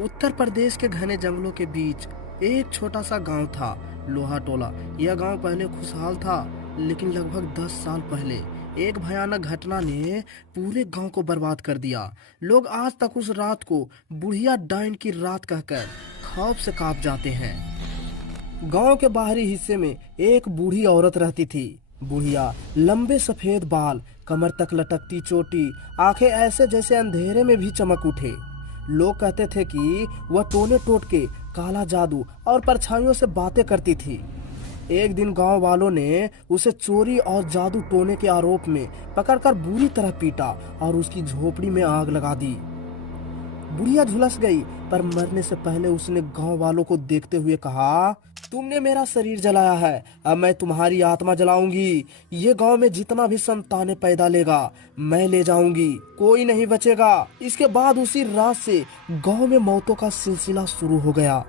उत्तर प्रदेश के घने जंगलों के बीच एक छोटा सा गांव था, लोहा टोला। यह गांव पहले खुशहाल था, लेकिन लगभग 10 साल पहले एक भयानक घटना ने पूरे गांव को बर्बाद कर दिया। लोग आज तक उस रात को बुढ़िया डाइन की रात कहकर खौफ से कांप जाते हैं। गांव के बाहरी हिस्से में एक बूढ़ी औरत रहती थी। बुढ़िया, लंबे सफेद बाल, कमर तक लटकती चोटी, आंखें ऐसे जैसे अंधेरे में भी चमक उठे। लोग कहते थे कि वह टोने टोटके, काला जादू और परछाइयों से बातें करती थी। एक दिन गांव वालों ने उसे चोरी और जादू टोने के आरोप में पकड़कर बुरी तरह पीटा और उसकी झोपड़ी में आग लगा दी। बुढ़िया झुलस गई, पर मरने से पहले उसने गांव वालों को देखते हुए कहा, तुमने मेरा शरीर जलाया है, अब मैं तुम्हारी आत्मा जलाऊंगी। ये गांव में जितना भी संतानें पैदा लेगा मैं ले जाऊंगी, कोई नहीं बचेगा। इसके बाद उसी रात से गांव में मौतों का सिलसिला शुरू हो गया।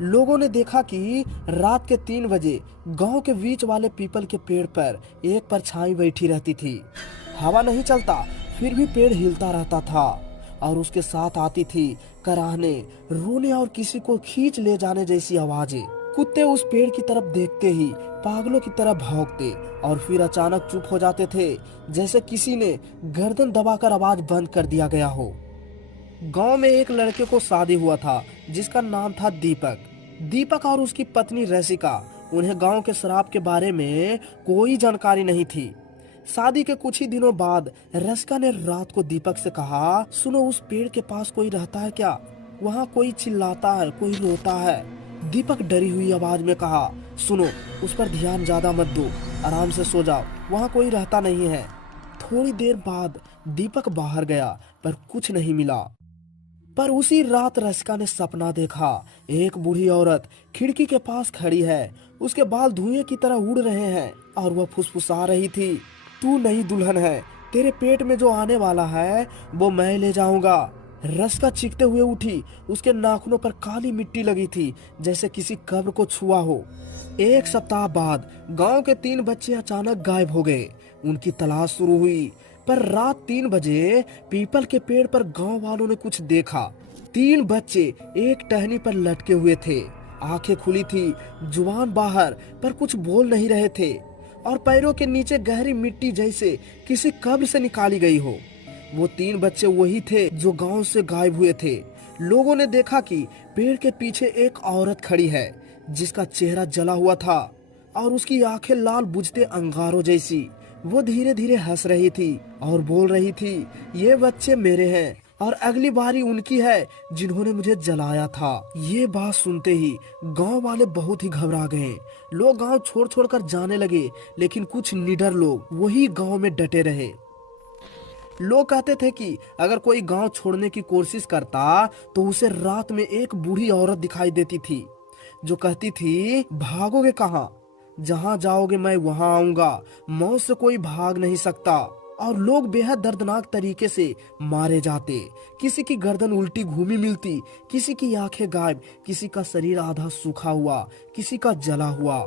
लोगों ने देखा कि रात के 3 बजे गांव के बीच वाले पीपल के पेड़ पर एक परछाई बैठी रहती थी। हवा नहीं चलता, फिर भी पेड़ हिलता रहता था और उसके साथ आती थी कराहने, रोने और किसी को खींच ले जाने जैसी आवाजें। कुत्ते उस पेड़ की तरफ देखते ही पागलों की तरह भौंकते और फिर अचानक चुप हो जाते थे, जैसे किसी ने गर्दन दबाकर आवाज बंद कर दिया गया हो। गांव में एक लड़के को शादी हुआ था, जिसका नाम था दीपक। दीपक और उसकी पत्नी रसिका। उन्हें गांव के श्राप के बारे में कोई जानकारी नहीं थी। शादी के कुछ ही दिनों बाद रसिका ने रात को दीपक से कहा, सुनो, उस पेड़ के पास कोई रहता है क्या? वहाँ कोई चिल्लाता है, कोई रोता है। दीपक डरी हुई आवाज में कहा, सुनो, उस पर ध्यान ज्यादा मत दो, आराम से सो जाओ, वहाँ कोई रहता नहीं है। थोड़ी देर बाद दीपक बाहर गया, पर कुछ नहीं मिला। पर उसी रात रसिका ने सपना देखा। एक बूढ़ी औरत खिड़की के पास खड़ी है, उसके बाल धुएं की तरह उड़ रहे हैं और वह फुसफुसा रही थी, तू नई दुल्हन है, तेरे पेट में जो आने वाला है वो मैं ले जाऊंगा। रसिका चीखते हुए उठी, उसके नाखूनों पर काली मिट्टी लगी थी, जैसे किसी कब्र को छुआ हो। 1 सप्ताह बाद गांव के 3 बच्चे अचानक गायब हो गए। उनकी तलाश शुरू हुई, पर रात 3 बजे पीपल के पेड़ पर गांव वालों ने कुछ देखा। 3 बच्चे एक टहनी पर लटके हुए थे, आंखें खुली थी, जुबान बाहर, पर कुछ बोल नहीं रहे थे और पैरों के नीचे गहरी मिट्टी जैसे किसी कब्र से निकाली गई हो। वो 3 बच्चे वही थे जो गांव से गायब हुए थे। लोगों ने देखा कि पेड़ के पीछे एक औरत खड़ी है, जिसका चेहरा जला हुआ था और उसकी आंखें लाल बुझते अंगारों जैसी। वो धीरे धीरे हंस रही थी और बोल रही थी, ये बच्चे मेरे हैं और अगली बारी उनकी है जिन्होंने मुझे जलाया था। ये बात सुनते ही गांव वाले बहुत ही घबरा गए। लोग गांव छोड़ छोड़ कर जाने लगे, लेकिन कुछ निडर लोग वही गांव में डटे रहे। लोग कहते थे कि अगर कोई गांव छोड़ने की कोशिश करता तो उसे रात में एक बूढ़ी औरत दिखाई देती थी, जो कहती थी, भागोगे कहाँ? जहाँ जाओगे मैं वहाँ आऊंगा, मौत से कोई भाग नहीं सकता। और लोग बेहद दर्दनाक तरीके से मारे जाते। किसी की गर्दन उल्टी घूमी मिलती, किसी की आंखें गायब, किसी का शरीर आधा सूखा हुआ, किसी का जला हुआ।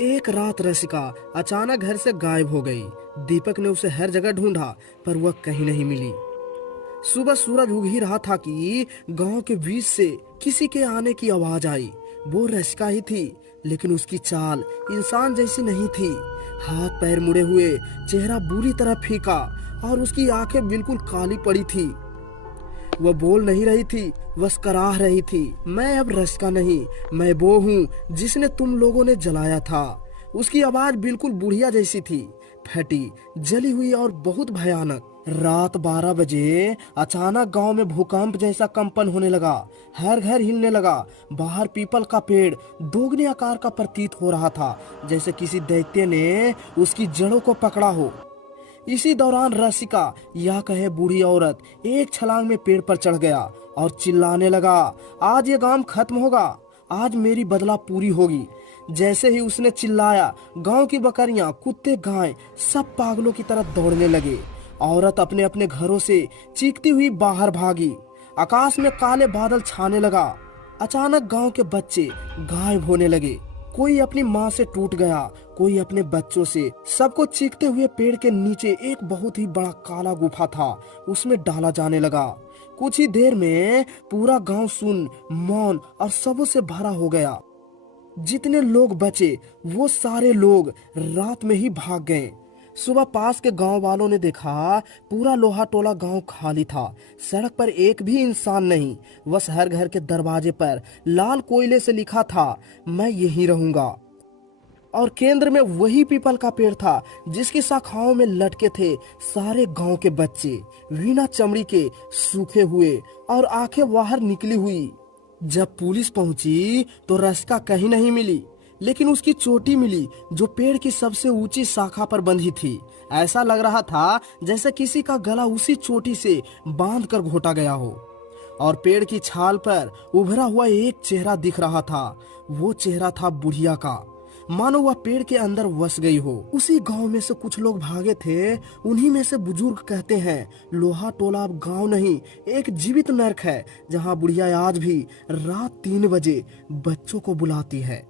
एक रात रसिका अचानक घर से गायब हो गई। दीपक ने उसे हर जगह ढूंढा, पर वह कहीं नहीं मिली। सुबह सूरज उग ही रहा था कि गांव के बीच से किसी के आने की आवाज आई। वो रसिका ही थी, लेकिन उसकी चाल इंसान जैसी नहीं थी। हाथ पैर मुड़े हुए, चेहरा बुरी तरह फीका और उसकी आंखें बिल्कुल काली पड़ी थी। वह बोल नहीं रही थी, बस कराह रही थी, मैं अब रसिका नहीं, मैं वो हूँ जिसने तुम लोगों ने जलाया था। उसकी आवाज बिल्कुल बुढ़िया जैसी थी, फटी, जली हुई और बहुत भयानक। रात 12 बजे अचानक गांव में भूकंप जैसा कंपन होने लगा। हर घर हिलने लगा। बाहर पीपल का पेड़ दोगुने आकार का प्रतीत हो रहा था, जैसे किसी दैत्य ने उसकी जड़ों को पकड़ा हो। इसी दौरान रसिका, या कहे बूढ़ी औरत, एक छलांग में पेड़ पर चढ़ गया और चिल्लाने लगा, आज ये गांव खत्म होगा, आज मेरी बदला पूरी होगी। जैसे ही उसने चिल्लाया, गांव की बकरियां, कुत्ते, गाय सब पागलों की तरफ दौड़ने लगे। औरत अपने अपने घरों से चीखती हुई बाहर भागी। आकाश में काले बादल छाने लगा। अचानक गांव के बच्चे गायब होने लगे। कोई अपनी माँ से टूट गया, कोई अपने बच्चों से। सबको चीखते हुए पेड़ के नीचे एक बहुत ही बड़ा काला गुफा था, उसमें डाला जाने लगा। कुछ ही देर में पूरा गांव सुन, मौन और सबों से भरा हो गया। जितने लोग बचे वो सारे लोग रात में ही भाग गए। सुबह पास के गांव वालों ने देखा पूरा लोहा टोला गांव खाली था। सड़क पर एक भी इंसान नहीं। बस हर घर के दरवाजे पर लाल कोयले से लिखा था, मैं यहीं रहूंगा। और केंद्र में वही पीपल का पेड़ था जिसकी शाखाओं में लटके थे सारे गांव के बच्चे, बिना चमड़ी के, सूखे हुए और आंखें बाहर निकली हुई। जब पुलिस पहुंची तो रस्का कहीं नहीं मिली, लेकिन उसकी चोटी मिली जो पेड़ की सबसे ऊंची शाखा पर बंधी थी। ऐसा लग रहा था जैसे किसी का गला उसी चोटी से बांध कर घोटा गया हो। और पेड़ की छाल पर उभरा हुआ एक चेहरा दिख रहा था। वो चेहरा था बुढ़िया का, मानो वह पेड़ के अंदर बस गई हो। उसी गांव में से कुछ लोग भागे थे। उन्हीं में से बुजुर्ग कहते हैं, लोहा टोला अब गांव नहीं, एक जीवित नरक है जहां बुढ़िया आज भी रात 3 बजे बच्चों को बुलाती है।